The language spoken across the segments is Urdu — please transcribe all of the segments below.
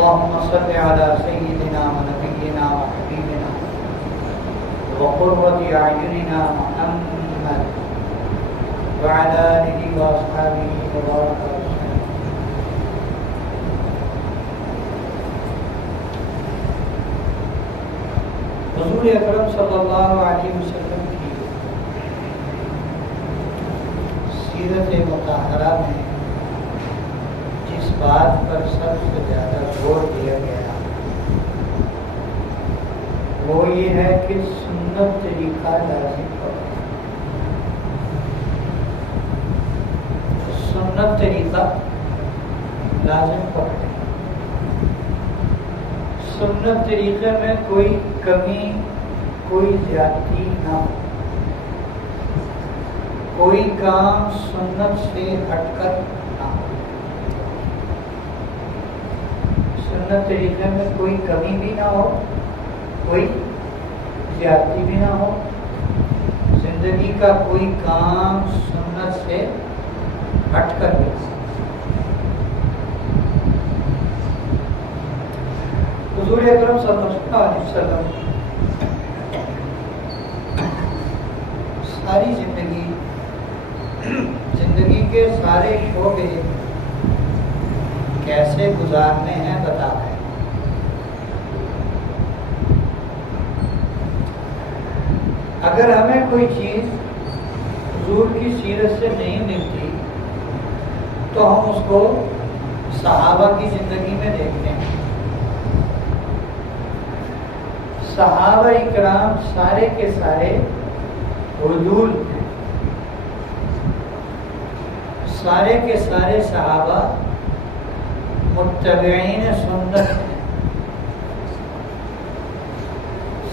اللهم صل على سيدنا ونبينا وحبيبنا وقرة أعيننا محمد وعلى آله وأصحابه وبارك وسلم. حضور اکرم صلی اللہ علیہ وسلم کی سیرت مطہرہ میں جس بات پر سب سے زیادہ زور دیا گیا وہ یہ ہے کہ سنت طریقہ لازم کرو. سنت طریقہ لازم کرو. سنت طریقے میں کوئی کمی کوئی زیادتی نہ ہو. کوئی کام سنت سے ہٹ کر نہ ہو. سنت طریقے میں کوئی کمی بھی نہ ہو کوئی زیادتی بھی نہ ہو. زندگی کا کوئی کام سنت سے ہٹ کر بھی نہ ہو. حضور اکرم صلی اللہ علیہ وسلم ساری زندگی کے سارے شعبے کیسے گزارنے ہیں بتا رہے ہیں. اگر ہمیں کوئی چیز حضور کی سیرت سے نہیں ملتی تو ہم اس کو صحابہ کی زندگی میں دیکھتے ہیں. صحابہ اکرام سارے کے سارے عدول ہیں. سارے کے سارے صحابہ متبعین سنت ہیں.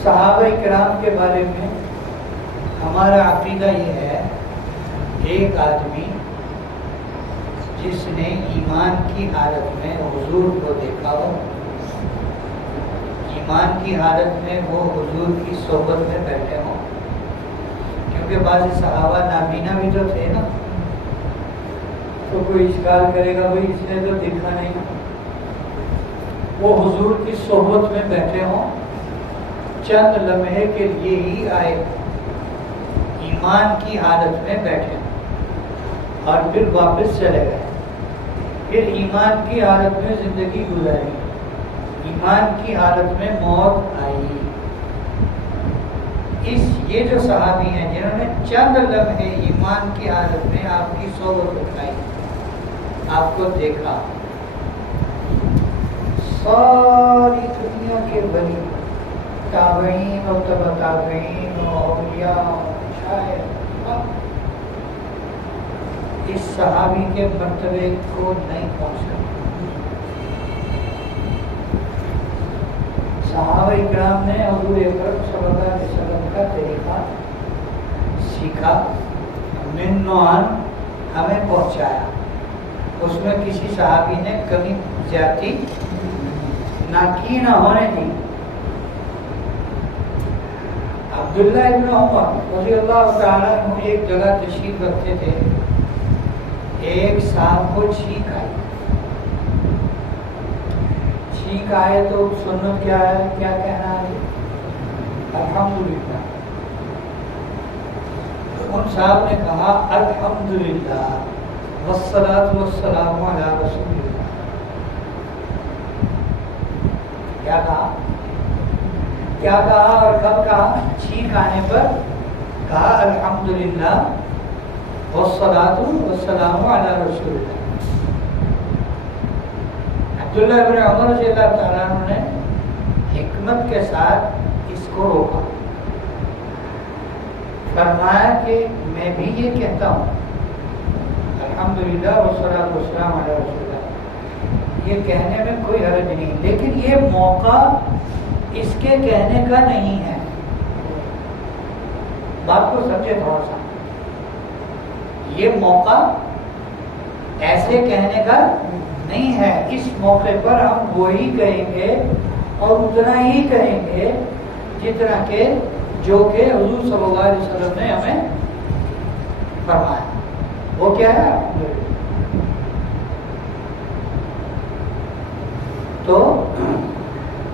صحابہ اکرام کے بارے میں ہمارا عقیدہ یہ ہے ایک آدمی جس نے ایمان کی حالت میں حضور کو دیکھا ہو, ایمان کی حالت میں وہ حضور کی صحبت میں بیٹھے ہوں. کیونکہ بعض صحابہ نابینا بھی تو تھے نا, تو کوئی اشکال کرے گا بھائی اس نے تو دیکھا نہیں. وہ حضور کی صحبت میں بیٹھے ہوں, چند لمحے کے لیے ہی آئے, ایمان کی حالت میں بیٹھے اور پھر واپس چلے گئے. پھر ایمان کی حالت میں زندگی گزاری, ایمان کی حالت میں موت آئی. یہ جو صحابی ہیں جنہوں نے چند لمحے ایمان کی حالت میں آپ کی صحبت اٹھائی, آپ کو دیکھا, ساری دنیا کے ولی تابعین و تبع تابعین و اولیاء و مشائخ اس صحابی کے مرتبے کو نہیں پہنچ سکتے. صحابہ اکرام نے حضور اکرم صلی اللہ علیہ وسلم کا طریقہ سیکھا, من نوعاً ہمیں پہنچایا. اس میں کسی صحابی نے کمی زیادتی نہ کی نہ ہونے دی. عبداللہ ابن عمر رضی اللہ تعالیٰ عنہ ایک جگہ تشریف رکھتے تھے. ایک صاحب کو چھینک آئی. چھینک آئے تو سنت کیا ہے, کیا کہنا ہے, الحمدللہ. ان صاحب نے کہا الحمدللہ والصلاۃ والسلام علی رسول اللہ. کیا کہا, کیا کہا اور کب کہا؟ چھینک آنے پر کہا الحمدللہ والصلاۃ والسلام علی رسول اللہ. عبداللہ ابن عمر رضی اللہ تعالیٰ عنہ نے حکمت کے ساتھ اس کو روکا, فرمایا کہ میں بھی یہ کہتا ہوں الحمدللہ والصلاۃ والسلام علی رسول اللہ, یہ کہنے میں کوئی حرج نہیں, لیکن یہ موقع اس کے کہنے کا نہیں ہے. بات کو سمجھے تھوڑا سا. یہ موقع ایسے کہنے کا نہیں ہے. اس موقع پر ہم وہی کہیں گے اور اتنا ہی کہیں گے جتنا کہ جو کہ حضور صلی اللہ علیہ وسلم نے ہمیں فرمایا. وہ کیا ہے؟ تو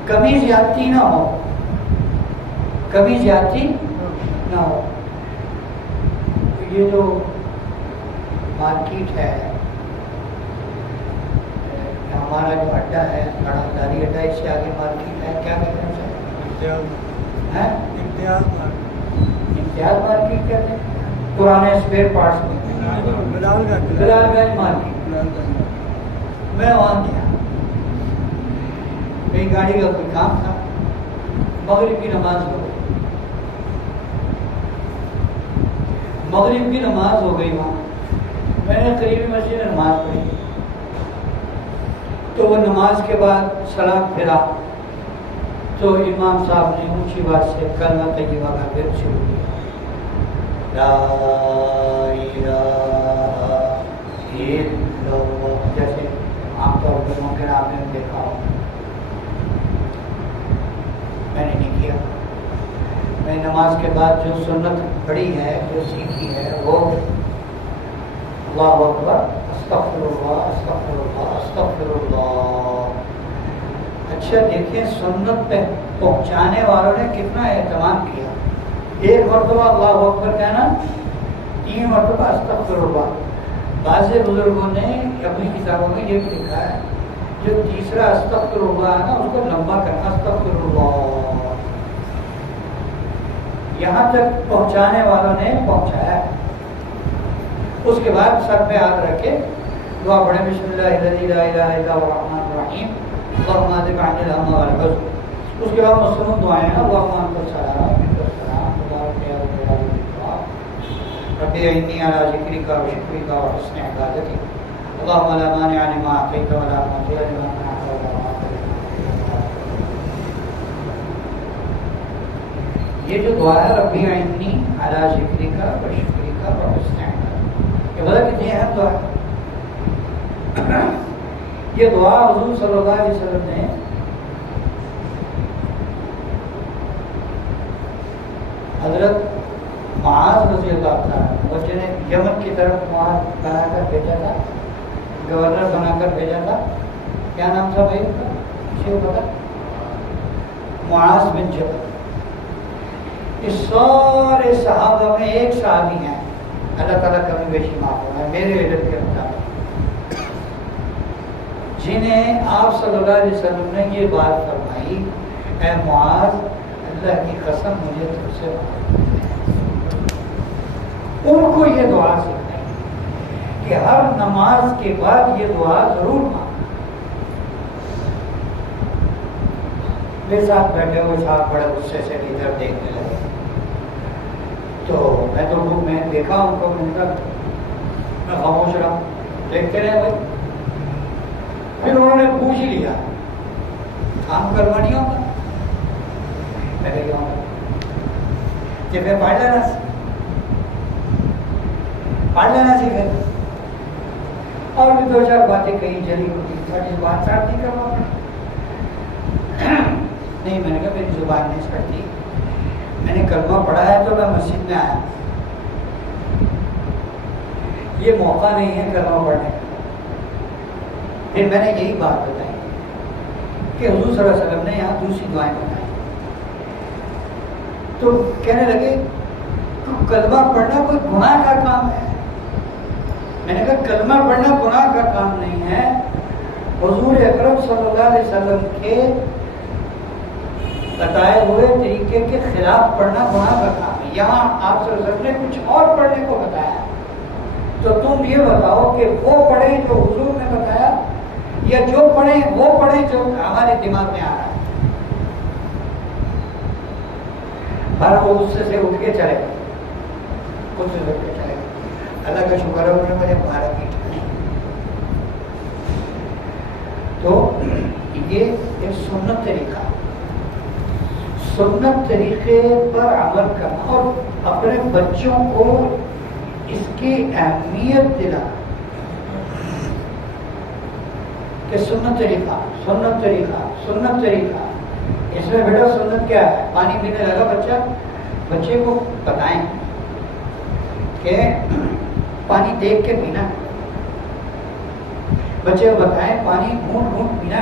کمی زیادتی نہ ہو، کمی زیادتی نہ ہو۔ یہ جو مارکیٹ ہے، ہمارا جو اڈا ہے بڑا داری اڈا، اس سے آگے مارکیٹ ہے، کیا کہتے ہیں اسے؟ امتیاز مارکیٹ کہتے ہیں، پرانے اسپیئر پارٹس میں بلال گنج مارکیٹ، میں وہاں گیا، میری گاڑی کا کوئی کام تھا، مغرب کی نماز ہو گئی، مغرب کی نماز ہو گئی وہاں، میں نے قریبی مسجد میں نماز پڑھی، تو وہ نماز کے بعد سلام پھرا تو امام صاحب نے اونچی بات سے کلمہ طیبہ کا ورد شروع کیا، لا الہ الا اللہ، جیسے عام طور پر ممکن آپ نے دیکھا ہو، میں نے نہیں کیا۔ میں نماز کے بعد جو سنت پڑھی ہے، جو سیکھی ہے، وہ اللہ اکبر، استغفر اللہ استغفر اللہ استغفر اللہ۔ اچھا دیکھیں سنت پہ پہنچانے والوں نے کتنا اہتمام کیا، ایک مرتبہ اللہ اکبر کہنا، 3 مرتبہ استغفر اللہ۔ بعض بزرگوں نے اپنی کتابوں میں یہ بھی لکھا ہے، جو تیسرا استغفر اللہ ہے نا، اس کو لمبا کرنا، استغفر اللہ، یہاں تک پہنچانے والوں نے پہنچایا۔ اس کے بعد سر پہ ہاتھ رکھ کے دعا پڑھیں، بسم اللہ الذی لا الہ الا هو الرحمن الرحیم اللهم اذهب عني الهم والحزن۔ اس کے بعد مصنون دعائیں ہیں، اللهم انت السلام منک السلام تبارک یا رب العالمین، رب اعنی علی ذکرک و شکرک و حسن عبادتک، اللهم لا مانع لما اعطیت ولا معطی لما منعت ولا معطی لما منعت۔ یہ جو دعا ہے رب اعنی علی ذکرک و شکرک و حسن عبادتک، یہ بتا کتنی اہم دعا ہے۔ یہ دعا حضور صلی اللہ علیہ وسلم نے حضرت معاذ رضی اللہ عنہ، وہ جنہیں یمن کی طرف معاذ بنا کر بھیجا تھا، گورنر بنا کر بھیجا تھا، کیا نام تھا بھائی کا؟ کسی کو پتا؟ معاذ بن جبل۔ اس سارے صحابہ میں ایک صحابی ہیں، اللہ تعالیٰ کمی بیشی معاف ہونا ہے میرے علم کے مطابق، جنہیں آپ صلی اللہ علیہ وسلم نے یہ بات فرمائی، اے معاذ اللہ کی قسم مجھے تجھ سے ان کو یہ دعا سکھائی کہ ہر نماز کے بعد یہ دعا ضرور مانگنا۔ میرے ساتھ بیٹھے ہوئے صاحب بڑے غصے سے ادھر دیکھنے لگے، تو میں دیکھا ان کو، میں خاموش رہا، دیکھتے رہے بھائی۔ پھر انہوں نے پوچھ ہی لیا، کام کروا نہیں ہوگا؟ میں نے کیا ہوگا کہ میں پڑھ لینا سی پھر، اور بھی 2-4 باتیں کہیں جلی ہوتی، تھوڑی بات چاٹ نہیں کروا نہیں، میں نے کہا میری زبان نہیں چڑھتی، میں نے کلمہ پڑھا ہے تو میں مسجد میں آیا، یہ موقع نہیں ہے کلمہ پڑھنے کا۔ پھر میں نے یہی بات بتائی کہ حضور صلی اللہ علیہ وسلم نے یہاں دوسری دعائیں بتائی، تو کہنے لگے کلمہ پڑھنا کوئی گناہ کا کام ہے؟ میں نے کہا کلمہ پڑھنا گناہ کا کام نہیں ہے، حضور اکرم صلی اللہ علیہ وسلم کے بتائے ہوئے طریقے کے خلاف پڑھنا گناہ کا کام ہے۔ یہاں آپ صلی اللہ علیہ وسلم نے کچھ اور پڑھنے کو بتایا، تو تم یہ بتاؤ کہ وہ پڑھیں جو حضور نے بتایا، یا جو پڑھیں وہ پڑھیں جو ہمارے دماغ میں آ رہا ہے۔ ہر وہ غصے سے اٹھ کے چلے گئے، غصے سے اٹھ کے چلے گئے، اللہ کا شکر ہے انہوں نے مجھے مارا پیٹا نہیں۔ تو یہ ایک سنت طریقہ، سنت طریقے پر عمل کرنا اور اپنے بچوں کو اس کی اہمیت دلانا کہ سنت طریقہ سنت طریقہ سنت طریقہ۔ اس میں بیٹا سنت کیا ہے؟ پانی پینے لگا بچہ، بچے کو بتائیں کہ پانی دیکھ کے پینا، بچے کو بتائیں پانی گھونٹ گھونٹ پینا،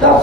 10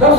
10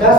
10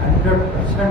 100%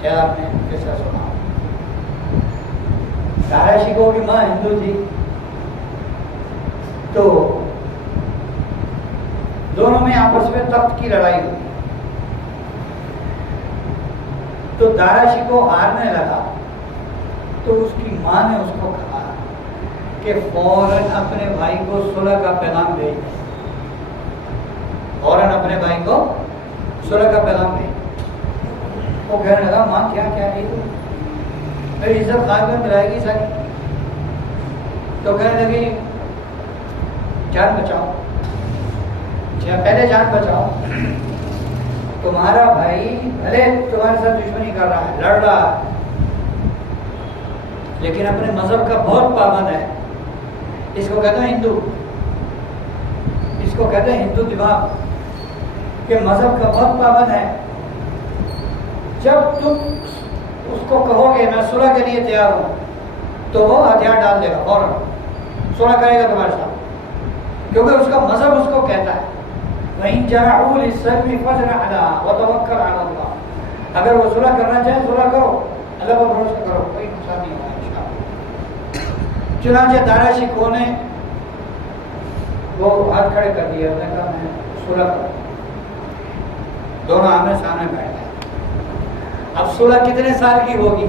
کیا آپ نے قصہ سنا؟ دارا شکو کی ماں ہندو تھی، تو دونوں میں آپس میں تخت کی لڑائی ہوئی، تو دارا شکو ہارنے لگا، تو اس کی ماں نے اس کو کہا کہ فوراً اپنے بھائی کو صلح کا پیغام بھیج دے، فوراً اپنے بھائی کو صلح کا پیغام بھیج۔ وہ کہنے لگا ماں کیا کیا ہے میری عزت خاک میں ملائے گی ساری۔ تو کہنے لگی جان بچاؤ، پہلے جان بچاؤ، تمہارا بھائی بھلے تمہارے ساتھ دشمنی کر رہا ہے، لڑ رہا ہے، لیکن اپنے مذہب کا بہت پابند ہے، اس کو کہتے ہیں ہندو، اس کو کہتے ہیں ہندو دماغ، کہ مذہب کا بہت پابند ہے۔ جب تم اس کو کہو گے میں صلح کے لیے تیار ہوں، تو وہ ہتھیار ڈال دے گا، فوراً صلح کرے گا تمہارے ساتھ، کیونکہ اس کا مذہب اس کو کہتا ہے وَإِن جَنَحُوا لِلسَّلْمِ فَاجْنَحْ لَهَا وَتَوَكَّلْ عَلَى اللَّهِ، اگر وہ صلح کرنا چاہیں صلح کرو، اللہ پر بھروسہ کرو، کوئی نقصان نہیں ہوگا انشاءاللہ۔ چنانچہ دارا شکو نے وہ ہاتھ کھڑے کر دیا، اس نے کہا میں صلح کروں، دونوں آمنے سامنے بیٹھ گئے۔ اب صلح کتنے سال کی ہوگی؟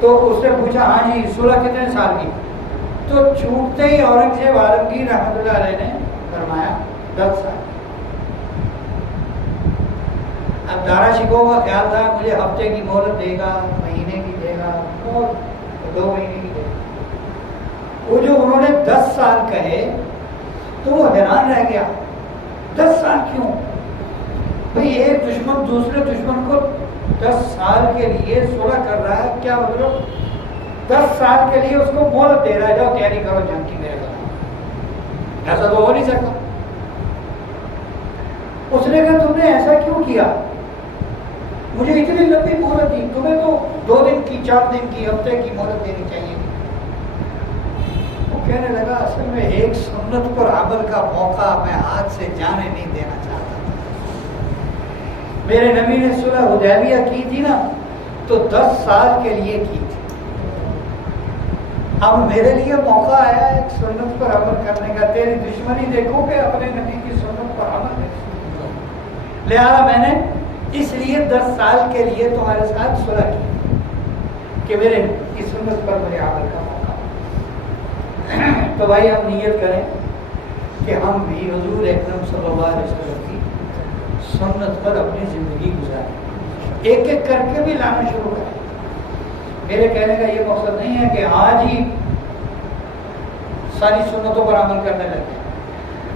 تو اس نے پوچھا ہاں جی صلح کتنے سال کی؟ تو چھوٹتے ہی اورنگزیب عالمگیر رحمۃ اللہ علیہ نے فرمایا 10 سال۔ اب دارا شکو کا خیال تھا مجھے ہفتے کی مہلت دے گا، مہینے کی دے گا، اور 2 مہینے کی دے گا۔ وہ جو انہوں نے 10 سال کہے تو وہ حیران رہ گیا، 10 سال کیوں؟ بھئی ایک دشمن دوسرے دشمن کو 10 سال کے لیے صلح کر رہا ہے، کیا مطلب 10 سال کے لیے اس کو مہلت دے رہا ہے، جاؤ تیاری کرو جنگ کی میرے ساتھ، ایسا تو ہو نہیں سکتا۔ اس نے کہا تم نے ایسا کیوں کیا؟ مجھے اتنی لمبی مہلت دی، تمہیں تو 2 دن کی، 4 دن کی، ہفتے کی مہلت دینی چاہیے تھی۔ وہ کہنے لگا اصل میں ایک سنت پر عمل کا موقع میں ہاتھ سے جانے نہیں دینا چاہتا تھا۔ میرے نبی نے صلح حدیبیہ کی تھی نا، تو 10 سال کے لیے کی تھی، اب میرے لیے موقع آیا ایک سنت پر عمل کرنے کا، تیری دشمنی دیکھو کہ اپنے نبی کی سنت پر عمل ہے، لہذا میں نے اس لیے 10 سال کے لیے تمہارے ساتھ صلح کی کہ میرے کی سنت پر میرے عمل کا موقع۔ تو بھائی ہم نیت کریں کہ ہم بھی حضور اکرم صلی اللہ علیہ وسلم کی سنت پر اپنی زندگی گزاریں، ایک ایک کر کے بھی لانا شروع کریں۔ میرے کہنے کا یہ مقصد نہیں ہے کہ آج ہی ساری سنتوں پر عمل کرنے لگے،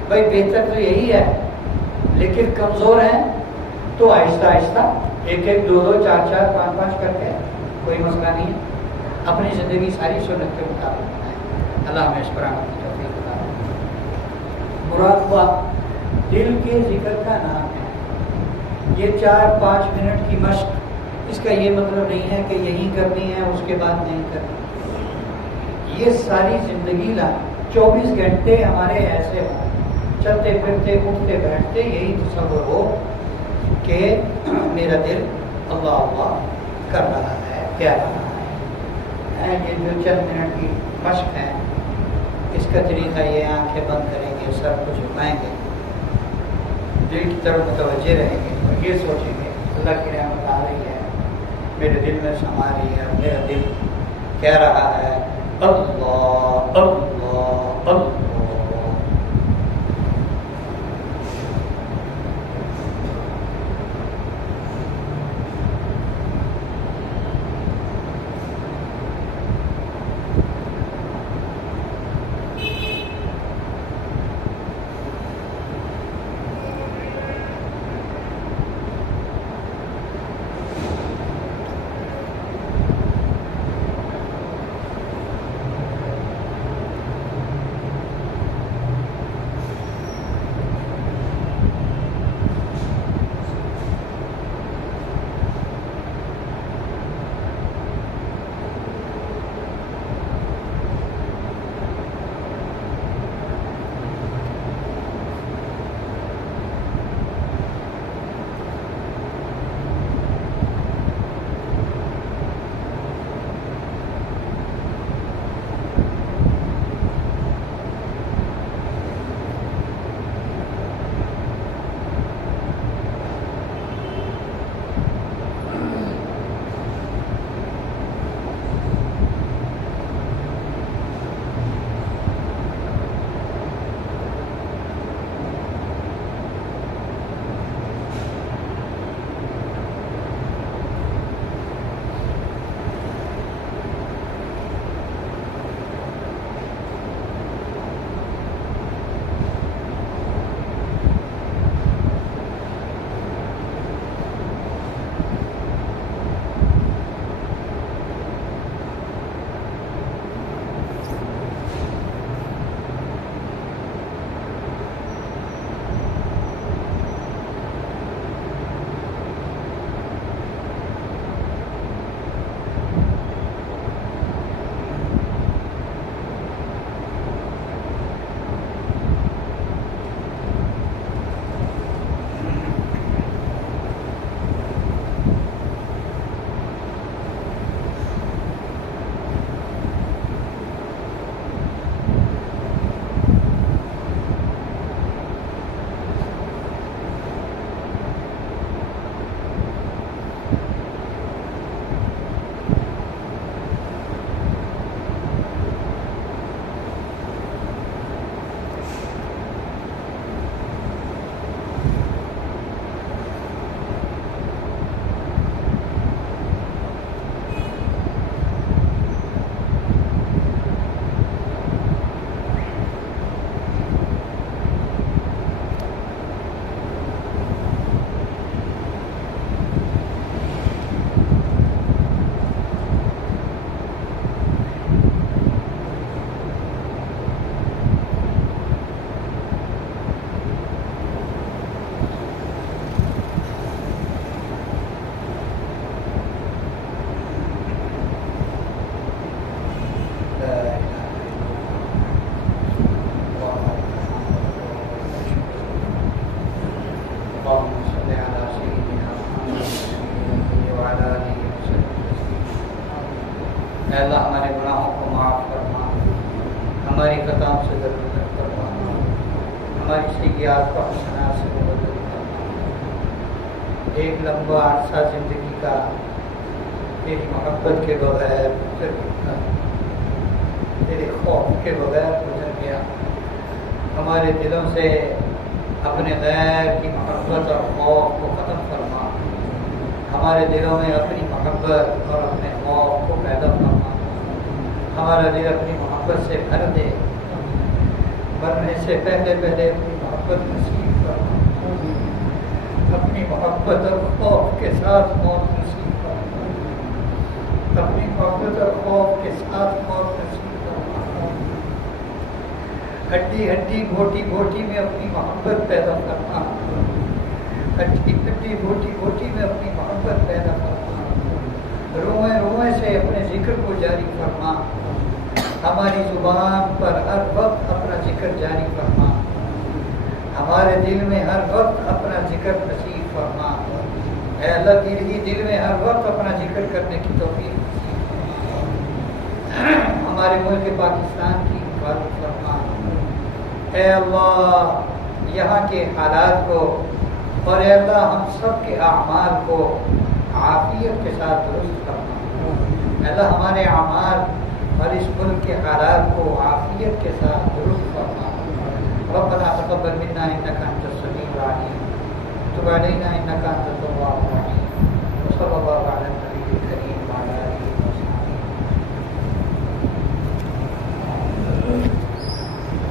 بھائی بہتر تو یہی ہے، لیکن کمزور ہیں تو آہستہ آہستہ 1-1 2-2 4-4 5-5 کر کے کوئی مسئلہ نہیں ہے، اپنی زندگی ساری سنت کے مطابق بنائیں۔ اللہ ہمیں اس پر عمل کی توفیق عطا فرمائے۔ مراقبہ دل کے ذکر کا نام ہے، یہ 4-5 منٹ کی مشق، اس کا یہ مطلب نہیں ہے کہ یہی کرنی ہے اس کے بعد نہیں کرنی، یہ ساری زندگی لا 24 گھنٹے ہمارے ایسے ہوں، چلتے پھرتے اٹھتے بیٹھتے یہی تصور ہو کہ میرا دل اللہ اللہ کر رہا ہے، کیا رہا ہے۔ یہ جو چند منٹ کی مشق ہے، اس کا طریقہ یہ آنکھیں بند کریں گے، سر کو جھکائیں گے، دل کی طرف متوجہ رہیں گے اور یہ سوچیں گے اللہ کی رحمت آ رہی ہے، میرے دل میں سما رہی ہے، میرا دل کہہ رہا ہے اللہ اللہ اللہ۔ اے اللہ ہمارے گناہوں کو معاف فرما، ہماری خطاؤں سے درگزر فرما، ہماری سیئات کو حسنات سے مبدل فرما۔ ایک لمبا عرصہ زندگی کا تیری محبت کے بغیر گزر گیا، تیرے خوف کے بغیر گزر گیا۔ ہمارے دلوں سے اپنے غیر کی محبت اور خوف کو ختم فرما، ہمارے دلوں میں اپنی محبت اور اپنے خوف کو پیدا فرما۔ ہمارا دل اپنی محبت سے بھر دے، مرنے سے پہلے پہلے اپنی محبت نصیب فرما، اپنی محبت اور خوف کے ساتھ موت نصیب فرما، اپنی محبت اور خوف کے ساتھ موت نصیب فرما۔ ہڈی ہڈی گھوٹی گھوٹی میں اپنی محبت پیدا کرنا، ہڈی ہڈی گھوٹی گھوٹی میں اپنی محبت پیدا کرنا، روئے روئے سے اپنے ذکر کو جاری فرما، ہماری زبان پر ہر وقت اپنا ذکر جاری فرما، ہمارے دل میں ہر وقت اپنا ذکر نصیب فرما۔ اے اللہ تیرے ہی دل میں ہر وقت اپنا ذکر کرنے کی توفیق نصیب فرما۔ ہمارے ملک پاکستان کی حفاظت فرما۔ اے اللہ یہاں کے حالات کو اور اے اللہ ہم سب کے اعمال کو عافیت کے ساتھ درست فرما۔ اے اللہ ہمارے اعمال اور اس ملک کے حالات کو عافیت کے ساتھ درست فرما۔ ربنا تقبل منا انك انت السميع العليم وتب علينا انك انت التواب الرحيم وصلى الله